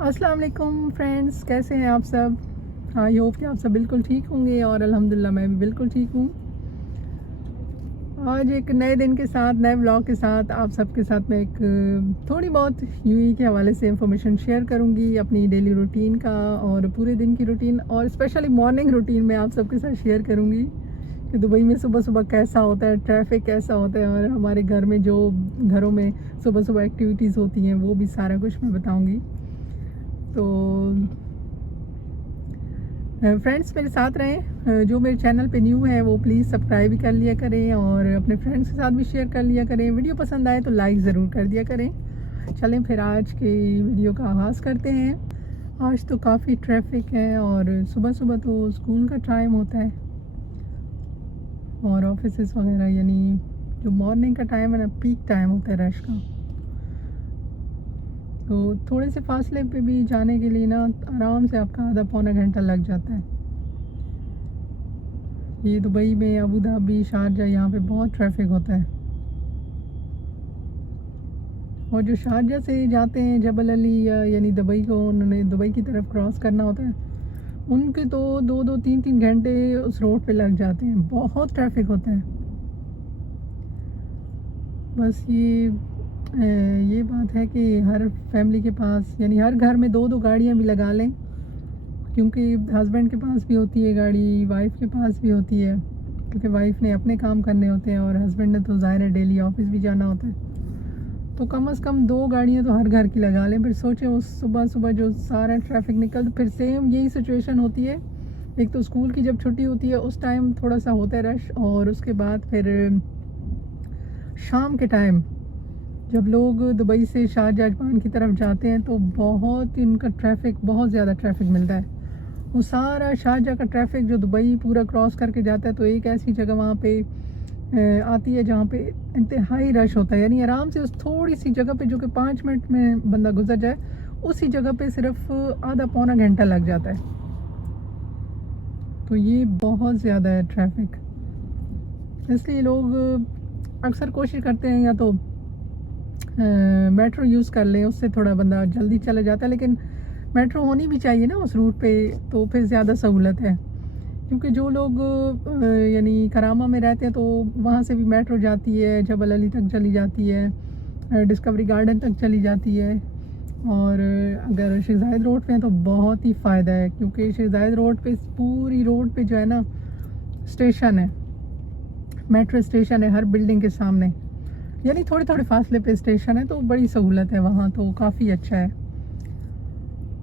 अस्सलाम वालेकुम फ्रेंड्स, कैसे हैं आप सब। आई होप कि आप सब बिल्कुल ठीक होंगे और अल्हम्दुलिल्लाह मैं भी बिल्कुल ठीक हूँ। आज एक नए दिन के साथ, नए व्लॉग के साथ आप सबके साथ मैं एक थोड़ी बहुत यूएई के हवाले से इंफॉर्मेशन शेयर करूँगी, अपनी डेली रूटीन का और पूरे दिन की रूटीन और स्पेशली मॉर्निंग रूटीन में आप सबके साथ शेयर करूँगी कि दुबई में सुबह सुबह कैसा होता है, ट्रैफिक कैसा होता है और हमारे घरों में सुबह सुबह एक्टिविटीज़ होती हैं, वो भी सारा कुछ मैं बताऊँगी। तो फ्रेंड्स मेरे साथ रहें, जो मेरे चैनल पे न्यू है वो प्लीज़ सब्सक्राइब भी कर लिया करें और अपने फ्रेंड्स के साथ भी शेयर कर लिया करें। वीडियो पसंद आए तो लाइक ज़रूर कर दिया करें। चलें फिर आज के वीडियो का आगाज़ करते हैं। आज तो काफ़ी ट्रैफिक है और सुबह सुबह तो स्कूल का टाइम होता है और ऑफिस वगैरह, यानी जो मॉर्निंग का टाइम है ना, पीक टाइम होता है रश का। तो थोड़े से फासले पे भी जाने के लिए ना आराम से आपका आधा पौना घंटा लग जाता है। ये दुबई में, अबू धाबी, शारजा, यहाँ पे बहुत ट्रैफिक होता है। और जो शारजा से जाते हैं जबल अली यानी दुबई को, उन्होंने दुबई की तरफ क्रॉस करना होता है, उनके तो 2-2, 3-3 घंटे उस रोड पे लग जाते हैं। बहुत ट्रैफिक होता है। बस ये बात है कि हर फैमिली के पास, यानी हर घर में 2-2 गाड़ियाँ भी लगा लें, क्योंकि हस्बैंड के पास भी होती है गाड़ी, वाइफ के पास भी होती है, क्योंकि वाइफ ने अपने काम करने होते हैं और हस्बैंड ने तो ज़ाहिर है डेली ऑफिस भी जाना होता है। तो कम से कम 2 गाड़ियाँ तो हर घर की लगा लें। फिर सोचें उस सुबह सुबह जो सारा ट्रैफिक निकल, फिर सेम यही सिचुएशन होती है। एक तो स्कूल की जब छुट्टी होती है उस टाइम थोड़ा सा होता है रश, और उसके बाद फिर शाम के टाइम जब लोग दुबई से शारजाह अजमान की तरफ जाते हैं तो बहुत इनका ट्रैफिक, बहुत ज़्यादा ट्रैफिक मिलता है। वो सारा शारजाह का ट्रैफिक जो दुबई पूरा क्रॉस करके जाता है, तो एक ऐसी जगह वहाँ पे आती है जहाँ पे इंतहाई रश होता है। यानी आराम से उस थोड़ी सी जगह पे, जो कि 5 मिनट में बंदा गुजर जाए, उसी जगह पे सिर्फ आधा पौना घंटा लग जाता है। तो ये बहुत ज़्यादा है ट्रैफिक, इसलिए लोग अक्सर कोशिश करते हैं या तो मेट्रो यूज़ कर लें, उससे थोड़ा बंदा जल्दी चला जाता है। लेकिन मेट्रो होनी भी चाहिए ना उस रूट पे, तो फिर ज़्यादा सहूलत है। क्योंकि जो लोग यानी करामा में रहते हैं तो वहाँ से भी मेट्रो जाती है, जबल अली तक चली जाती है, डिस्कवरी गार्डन तक चली जाती है। और अगर शेख ज़ायद रोड पे हैं तो बहुत ही फ़ायदा है, क्योंकि शेख ज़ायद रोड पे, पूरी रोड पे जो है ना स्टेशन है, मेट्रो स्टेशन है हर बिल्डिंग के सामने, यानी थोड़े थोड़े फासले पे स्टेशन है, तो बड़ी सहूलत है वहाँ, तो काफ़ी अच्छा है।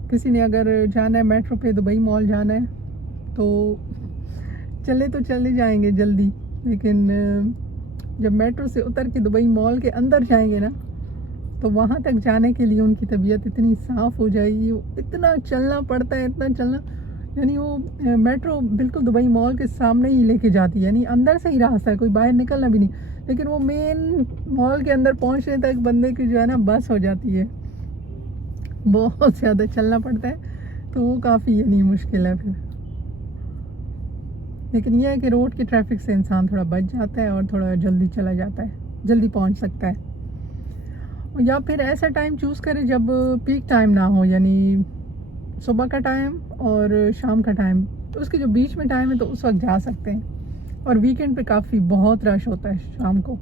किसी ने अगर जाना है मेट्रो पे, दुबई मॉल जाना है, तो चले जाएंगे जल्दी, लेकिन जब मेट्रो से उतर के दुबई मॉल के अंदर जाएंगे ना, तो वहाँ तक जाने के लिए उनकी तबीयत इतनी साफ़ हो जाएगी, इतना चलना पड़ता है, इतना चलना। यानी वो मेट्रो बिल्कुल दुबई मॉल के सामने ही लेके जाती है, यानी अंदर से ही रास्ता है, कोई बाहर निकलना भी नहीं। लेकिन वो मेन मॉल के अंदर पहुँचने तक बंदे की जो है ना बस हो जाती है, बहुत ज़्यादा चलना पड़ता है, तो वो काफ़ी यानी मुश्किल है फिर। लेकिन यह है कि रोड की ट्रैफिक से इंसान थोड़ा बच जाता है और थोड़ा जल्दी चला जाता है, जल्दी पहुंच सकता है। या फिर ऐसा टाइम चूज़ करें जब पीक टाइम ना हो, यानी सुबह का टाइम और शाम का टाइम, तो उसके जो बीच में टाइम है तो उस वक्त जा सकते हैं। और वीकेंड पे काफ़ी बहुत रश होता है शाम को।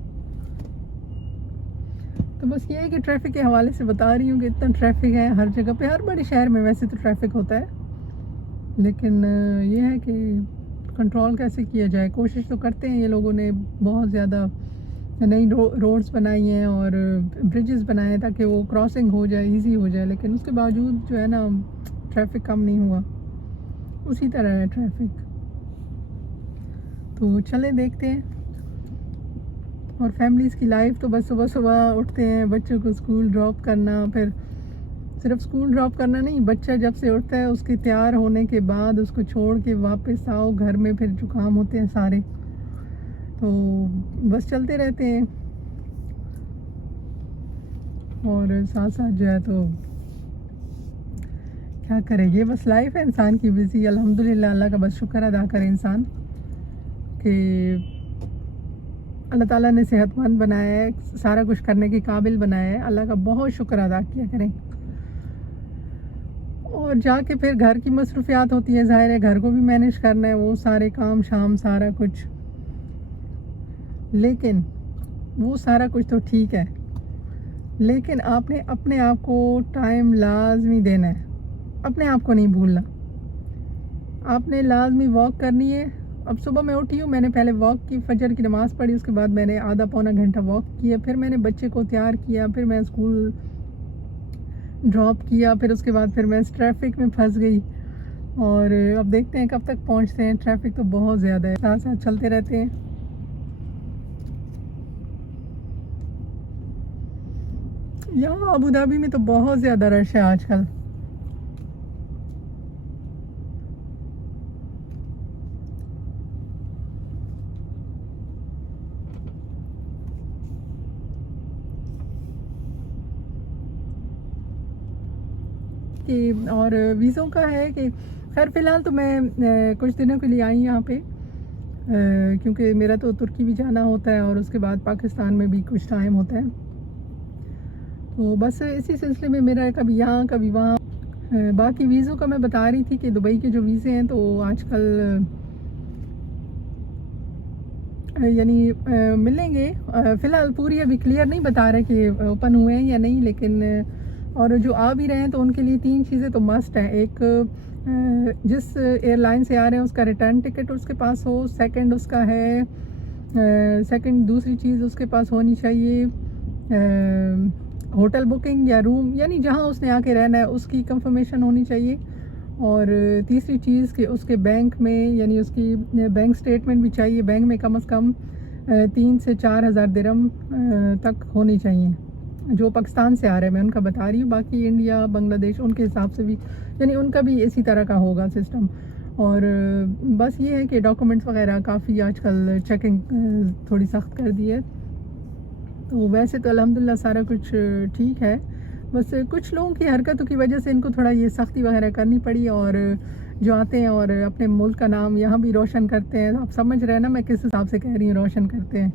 तो बस ये है कि ट्रैफिक के हवाले से बता रही हूँ कि इतना ट्रैफिक है हर जगह पे। हर बड़े शहर में वैसे तो ट्रैफिक होता है, लेकिन ये है कि कंट्रोल कैसे किया जाए। कोशिश तो करते हैं ये लोगों ने, बहुत ज़्यादा नई रोड्स बनाई हैं और ब्रिजेस बनाए हैं ताकि वो क्रॉसिंग हो जाए, इजी हो जाए, लेकिन उसके बावजूद जो है ना ट्रैफिक कम नहीं हुआ, उसी तरह है ट्रैफिक। तो चले देखते हैं। और फैमिलीज़ की लाइफ तो बस सुबह सुबह उठते हैं, बच्चों को स्कूल ड्रॉप करना, फिर सिर्फ स्कूल ड्रॉप करना नहीं, बच्चा जब से उठता है उसके तैयार होने के बाद उसको छोड़ के वापस आओ घर में, फिर जो काम होते हैं सारे, तो बस चलते रहते हैं। और साथ साथ जो है तो क्या करेंगे, बस लाइफ है इंसान की बिजी। अल्हम्दुलिल्लाह, अल्लाह का बस शुक्र अदा करे इंसान कि अल्लाह ताला ने सेहतमंद बनाया है, सारा कुछ करने के काबिल बनाया है। अल्लाह का बहुत शुक्र अदा किया करें। और जाके फिर घर की मसरूफियात होती है, ज़ाहिर है घर को भी मैनेज करना है, वो सारे काम शाम सारा कुछ। लेकिन वो सारा कुछ तो ठीक है, लेकिन आपने अपने आप को टाइम लाजमी देना है, अपने आप को नहीं भूलना। आपने लाजमी वॉक करनी है। अब सुबह मैं उठी हूँ, मैंने पहले वॉक की, फजर की नमाज़ पढ़ी, उसके बाद मैंने आधा पौना घंटा वॉक किया, फिर मैंने बच्चे को तैयार किया, फिर मैं स्कूल ड्रॉप किया, फिर उसके बाद फिर मैं ट्रैफिक में फंस गई। और अब देखते हैं कब तक पहुँचते हैं। ट्रैफिक तो बहुत ज़्यादा है, साथ साथ चलते रहते हैं। यहाँ अबू धाबी में तो बहुत ज़्यादा रश है आजकल। कि और वीज़ों का है कि खैर फ़िलहाल तो मैं कुछ दिनों के लिए आई यहाँ पे, क्योंकि मेरा तो तुर्की भी जाना होता है और उसके बाद पाकिस्तान में भी कुछ टाइम होता है, तो बस इसी सिलसिले में मेरा कभी यहाँ कभी वहाँ। बाकी वीज़ों का मैं बता रही थी कि दुबई के जो वीज़े हैं तो आजकल यानी मिलेंगे। फ़िलहाल पूरी अभी क्लियर नहीं बता रहे कि ओपन हुए हैं या नहीं, लेकिन और जो आ भी रहे हैं तो उनके लिए 3 चीज़ें तो मस्ट हैं। एक, जिस एयरलाइन से आ रहे हैं उसका रिटर्न टिकट उसके पास हो। सेकंड उसका है, सेकंड दूसरी चीज़ उसके पास होनी चाहिए होटल बुकिंग या रूम, यानी जहाँ उसने आके रहना है उसकी कंफर्मेशन होनी चाहिए। और तीसरी चीज़ कि उसके बैंक में, यानी उसकी बैंक स्टेटमेंट भी चाहिए, बैंक में कम से कम 3 से 4 हज़ार दिरहम तक होनी चाहिए। जो पाकिस्तान से आ रहे हैं मैं उनका बता रही हूँ, बाकी इंडिया बांग्लादेश उनके हिसाब से भी, यानी उनका भी इसी तरह का होगा सिस्टम। और बस ये है कि डॉक्यूमेंट्स वगैरह काफ़ी आजकल चेकिंग थोड़ी सख्त कर दी है, तो वैसे तो अल्हम्दुलिल्लाह सारा कुछ ठीक है। बस कुछ लोगों की हरकतों की वजह से इनको थोड़ा ये सख्ती वगैरह करनी पड़ी, और जो आते हैं और अपने मुल्क का नाम यहाँ भी रोशन करते हैं। आप समझ रहे हैं ना मैं किस हिसाब से कह रही हूँ रोशन करते हैं,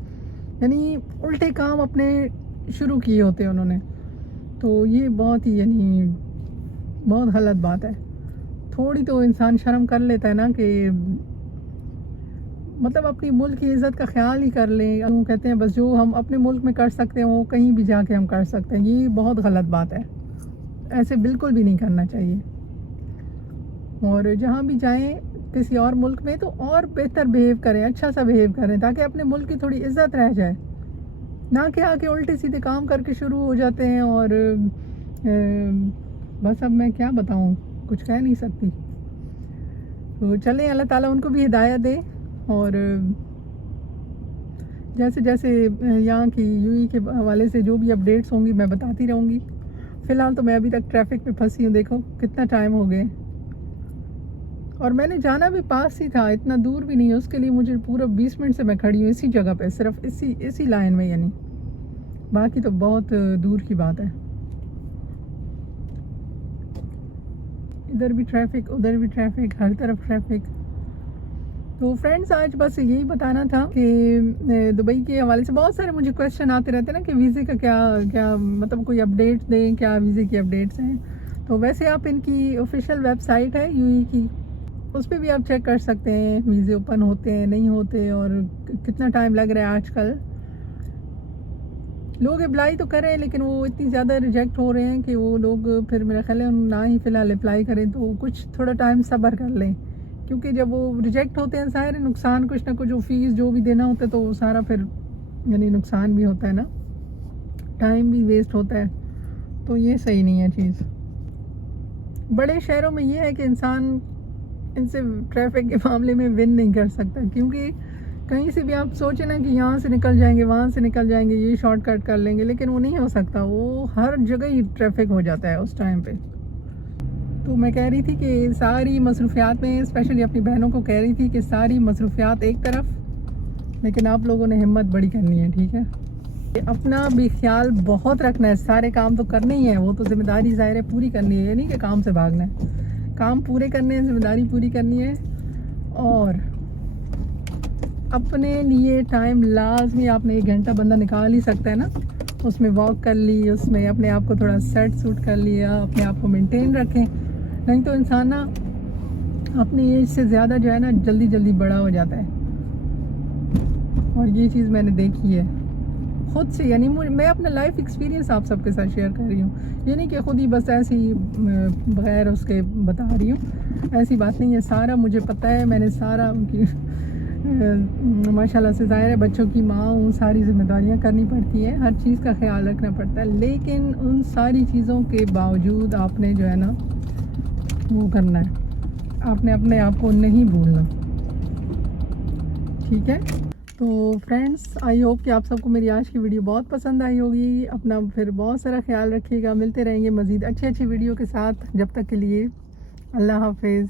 यानी उल्टे काम अपने शुरू किए होते हैं उन्होंने, तो ये बहुत ही यानी बहुत गलत बात है। थोड़ी तो इंसान शर्म कर लेता है ना कि मतलब अपनी मुल्क की इज़्ज़त का ख्याल ही कर लें। वो कहते हैं बस जो हम अपने मुल्क में कर सकते हैं वो कहीं भी जाके हम कर सकते हैं, ये बहुत गलत बात है, ऐसे बिल्कुल भी नहीं करना चाहिए। और जहाँ भी जाएं किसी और मुल्क में तो और बेहतर बिहेव करें, अच्छा सा बिहेव करें, ताकि अपने मुल्क की थोड़ी इज़्ज़त रह जाए, ना कि आके उल्टे सीधे काम करके शुरू हो जाते हैं। और बस अब मैं क्या बताऊँ, कुछ कह नहीं सकती। तो चलें, अल्लाह ताला उनको भी हिदायत दे। और जैसे जैसे यहाँ की यूएई के हवाले से जो भी अपडेट्स होंगी मैं बताती रहूँगी। फ़िलहाल तो मैं अभी तक ट्रैफिक में फंसी हूँ, देखो कितना टाइम हो गए, और मैंने जाना भी पास ही था, इतना दूर भी नहीं है। उसके लिए मुझे पूरा 20 मिनट से मैं खड़ी हूँ इसी जगह पे, सिर्फ इसी लाइन में, यानी बाकी तो बहुत दूर की बात है। इधर भी ट्रैफिक, उधर भी ट्रैफिक, हर तरफ ट्रैफिक। तो फ्रेंड्स आज बस यही बताना था कि दुबई के हवाले से बहुत सारे मुझे क्वेश्चन आते रहते हैं ना कि वीज़े का क्या क्या मतलब कोई अपडेट्स दें, क्या वीज़े की अपडेट्स हैं। तो वैसे आप इनकी ऑफिशियल वेबसाइट है यूएई की, उस पर भी आप चेक कर सकते हैं वीज़े ओपन होते हैं नहीं होते, और कितना टाइम लग रहा है। आजकल लोग अप्लाई तो कर रहे हैं लेकिन वो इतनी ज़्यादा रिजेक्ट हो रहे हैं कि वो लोग फिर मेरा ख्याल है ना ही फ़िलहाल अप्लाई करें, तो कुछ थोड़ा टाइम सब्र कर लें, क्योंकि जब वो रिजेक्ट होते हैं ज़ाहिर है नुकसान कुछ ना कुछ, जो फीस जो भी देना होता है तो वो सारा फिर यानी नुकसान भी होता है ना, टाइम भी वेस्ट होता है, तो ये सही नहीं है चीज़। बड़े शहरों में ये है कि इंसान इनसे ट्रैफिक के मामले में विन नहीं कर सकता, क्योंकि कहीं से भी आप सोचें ना कि यहाँ से निकल जाएंगे, वहाँ से निकल जाएंगे, ये शॉर्टकट कर लेंगे, लेकिन वो नहीं हो सकता, वो हर जगह ही ट्रैफिक हो जाता है उस टाइम पे। तो मैं कह रही थी कि सारी मसरूफियात में, स्पेशली अपनी बहनों को कह रही थी कि सारी मसरूफियात एक तरफ, लेकिन आप लोगों ने हिम्मत बड़ी करनी है, ठीक है। अपना भी ख्याल बहुत रखना है, सारे काम तो करने ही है, वो तो जिम्मेदारी ज़ाहिर है पूरी करनी है, ये नहीं कि काम से भागना है, काम पूरे करने हैं, जिम्मेदारी पूरी करनी है। और अपने लिए टाइम लाजमी, आपने 1 घंटा बंदा निकाल ही सकता है ना, उसमें वॉक कर ली, उसमें अपने आप को थोड़ा सेट सूट कर लिया, अपने आप को मेंटेन रखें। नहीं तो इंसान ना अपनी एज से ज़्यादा जो है ना जल्दी जल्दी बड़ा हो जाता है। और ये चीज़ मैंने देखी है खुद से, यानी मैं अपना लाइफ एक्सपीरियंस आप सबके साथ शेयर कर रही हूँ, ये नहीं कि खुद ही बस ऐसे ही बगैर उसके बता रही हूँ, ऐसी बात नहीं है। सारा मुझे पता है, मैंने सारा उनकी माशाल्लाह से ज़ाहिर है बच्चों की माँ हूँ, सारी जिम्मेदारियाँ करनी पड़ती हैं, हर चीज़ का ख्याल रखना पड़ता है, लेकिन उन सारी चीज़ों के बावजूद आपने जो है ना वो करना है, आपने अपने आप को नहीं भूलना, ठीक है। तो फ्रेंड्स, आई होप कि आप सबको मेरी आज की वीडियो बहुत पसंद आई होगी। अपना फिर बहुत सारा ख्याल रखिएगा, मिलते रहेंगे मज़ीद अच्छी अच्छी वीडियो के साथ। जब तक के लिए अल्लाह हाफिज़।